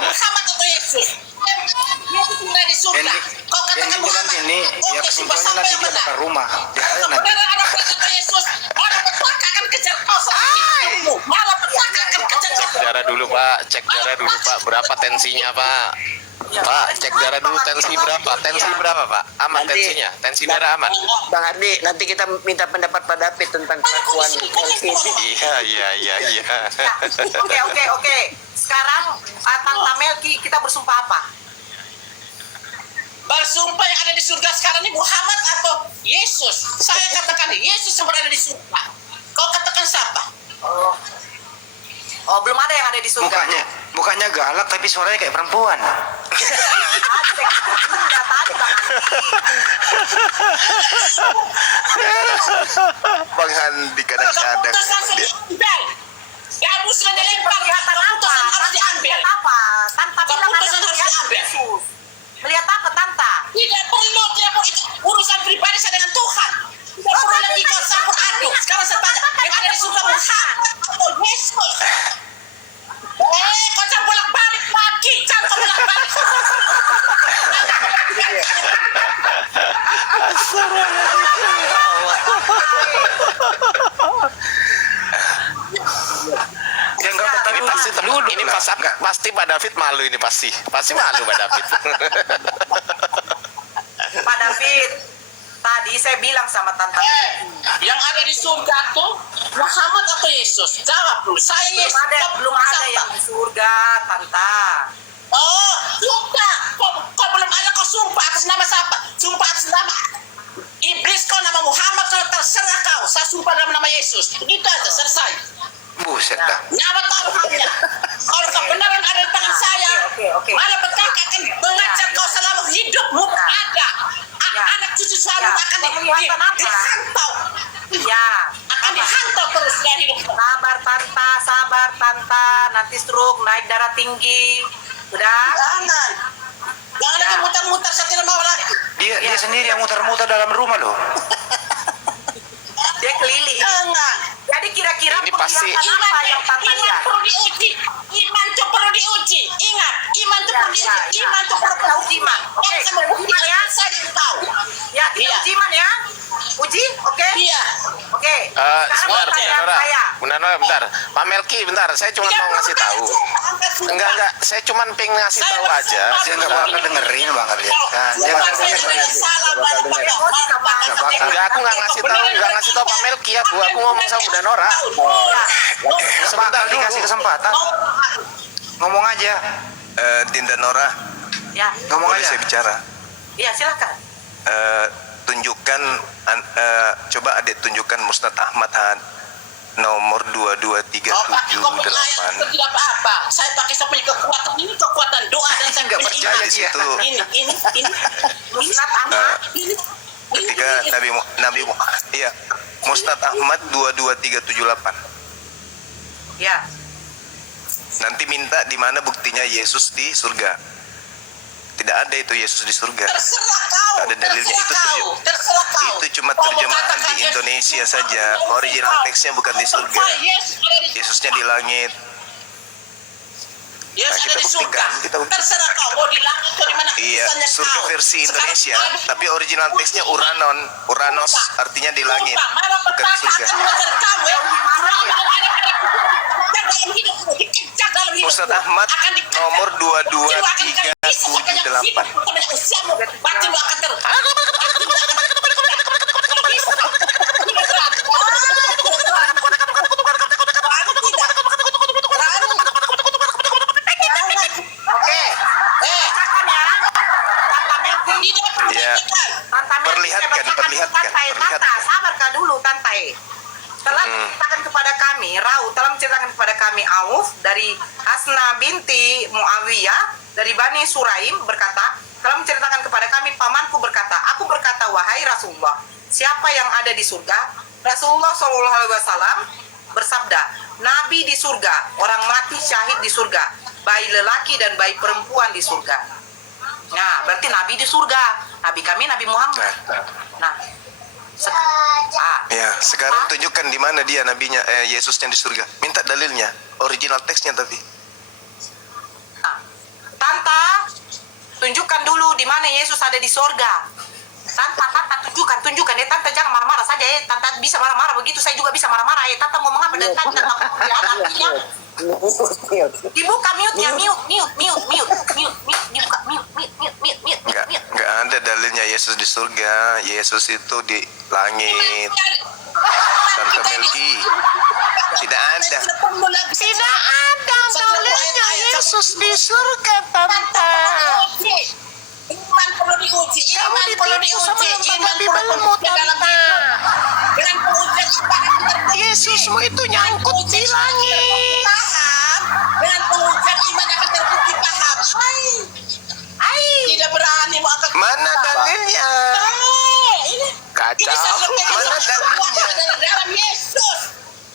Muhammad atau Yesus? Yesus sudah di surga. Kau katakan Muhammad. Ini ya kesimpulannya nanti dia bakal rumah. Dia nanti. Benar ada atau Yesus? Malapetaka akan kejar kau sama hidupmu. Malapetaka akan kejar kau. Cek darah dulu Pak, cek darah dulu Pak, berapa tensinya Pak? Pak, cek darah dulu tensi berapa? Tensi berapa Pak? Aman tensinya, tensi darah aman. Bang Ardi, nanti kita minta pendapat Pak David tentang kelakuan polisi. Iya. Oke. Sekarang Tante Melki kita bersumpah apa? Bersumpah yang ada di surga sekarang ini Muhammad atau Yesus? Saya katakan Yesus yang berada di surga. Kau katakan siapa? Oh, belum ada yang ada di surga. Mukanya galak tapi suaranya kayak perempuan. Bang Handi kadang-kadang dia. Kamu sudah dilempar, keputusan harus diambil. Apa? Tanta bilang ada Keputusan harus diambil. Yesus. Melihat apa Tanta? Tidak perlu urusan pribadi saya dengan Tuhan. Tidak perlu lagi kau campur aduk. Sekarang saya tanya, yang ada di surga Muhammad atau Yesus? Kau jangan bolak-balik lagi, jangan bolak-balik. Ini pasti Pak David malu ini pasti malu Pak David. Pak David, tadi saya bilang sama Tante. Yang ada di surga tuh Muhammad atau Yesus? Jawab dulu. Saya Yesus. Belum ada yang di surga, Tante. Oh, sumpah. Kau belum ada, kau sumpah atas nama siapa? Sumpah atas nama iblis, kau nama Muhammad, kau terserah kau. Saya sumpah dalam nama Yesus. Begitu aja, selesai. Buset dah. Nyawa Tuhannya. Kalau kebenaran ada di tangan saya, malah petaka akan mengajar kau selama hidupmu ada. Anak cucu selalu akan dihantau. Ya. Akan dihantau terus dari hidup. Sabar Tanta. Nanti stroke, naik darah tinggi. Udah? Jangan lagi muter-muter, saya tidak mau lagi. Dia sendiri yang muter-muter dalam rumah loh. Dia keliling. Jangan. Jadi kira-kira Ini pasti apa yang Tanta Iman lihat? perlu diuji. Iman itu perlu diuji. Ingat, iman itu perlu diuji. Iman itu perlu diuji. Oke, Iman ya, saya tahu. Ya, kita uji man ya. Uji, oke? Iya. Oke. Sebentar, Bunda Nora, bentar. Pak Melki, bentar. Saya cuma mau ngasih tahu. Enggak. Saya cuma pengen ngasih tahu aja. Dia nggak bakal dengerin Bang Ardi. Dia nggak bakal dengerin. Enggak, aku nggak ngasih tahu Pak Melki. Aku ngomong sama Bunda Nora. Sebentar dikasih kesempatan. Ngomong aja. Dinda Nora, Ya. Ngomong boleh aja. saya bicara? Iya, silakan. Tunjukkan, coba adik tunjukkan Musnad Ahmad nomor 22378. Tidak apa-apa. Saya pakai saya punya kekuatan. Ini kekuatan doa dan saya Nggak punya percaya iman. dia. Ini. Musnad Ahmad. Ketika Nabi iya, Musnad Ahmad 22378. Ya. Nanti minta di mana buktinya Yesus di surga. Tidak ada itu Yesus di surga. Terserah kau. Ada dalilnya itu Terserah kau. itu cuma terjemahan di Indonesia saja. Original teksnya bukan di surga. Yesusnya di langit. Yesus kita ada di surga. buktikan, kita buktikan. Terserah kau mau di langit atau di mana. Iya, urusannya surga kau. versi Indonesia, Sekarang tapi original teksnya Uranos, artinya di langit, bukan di surga. Ustaz Ahmad nomor 22378. Ya, perlihatkan. Sabar kah dulu, Tantai. Telah menceritakan kepada kami, telah menceritakan kepada kami Auf dari Asna binti Muawiyah dari Bani Suraim berkata, telah menceritakan kepada kami pamanku berkata, aku berkata wahai Rasulullah, siapa yang ada di surga? Rasulullah SAW bersabda, Nabi di surga, orang mati syahid di surga, bayi lelaki dan bayi perempuan di surga. Nah, berarti Nabi di surga. Nabi kami Nabi Muhammad. Nah, ya, sekarang tunjukkan di mana dia nabinya, Yesusnya di surga. Minta dalilnya, original teksnya tapi. tunjukkan dulu di mana Yesus ada di sorga. Tante tunjukkan ya, tante jangan marah-marah saja ya, tante bisa marah-marah begitu, saya juga bisa marah-marah ya, tante mau mengapa dan tante dibuka mute-nya, Nggak ada dalilnya Yesus di surga. Yesus itu di langit. Tante Melki. Tidak ada. Tidak ada dalilnya Yesus di surga, Tante. Iman perlu diuji, iman perlu diuji, iman perlu diuji dalam hidup. Dengan pengujian iman Yesusmu itu nyangkut di langit. paham. Dengan pengujian iman akan terbukti paham. Tidak berani mau angkat. Mana dalilnya? Ini Kacau. Mana dalilnya? adalah dalam Yesus.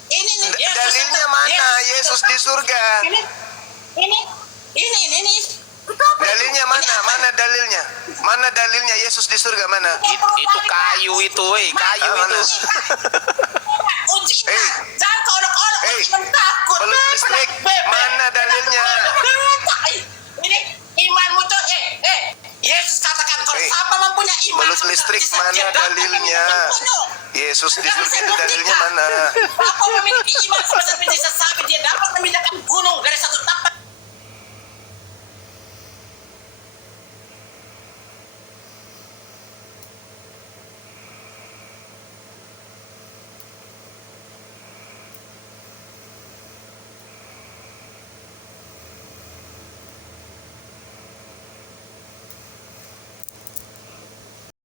Ini nih Yesus. Dalilnya mana? Yesus di surga. Ini. Dalilnya mana? Mana dalilnya? Mana dalilnya Yesus di surga mana? Itu kayu itu, kayu Ah, mana? itu. Uji. Eh. Jangan kau olok-olok Eh. iman takut. Peluk listrik. Mana dalilnya? Ini imanmu tuh Yesus katakan kalau Eh. siapa mempunyai iman Peluk listrik, mana dalilnya? Yesus di surga itu dalilnya mana? Bapak memiliki iman sebesar biji sesawi, dia dapat memindahkan gunung dari satu tempat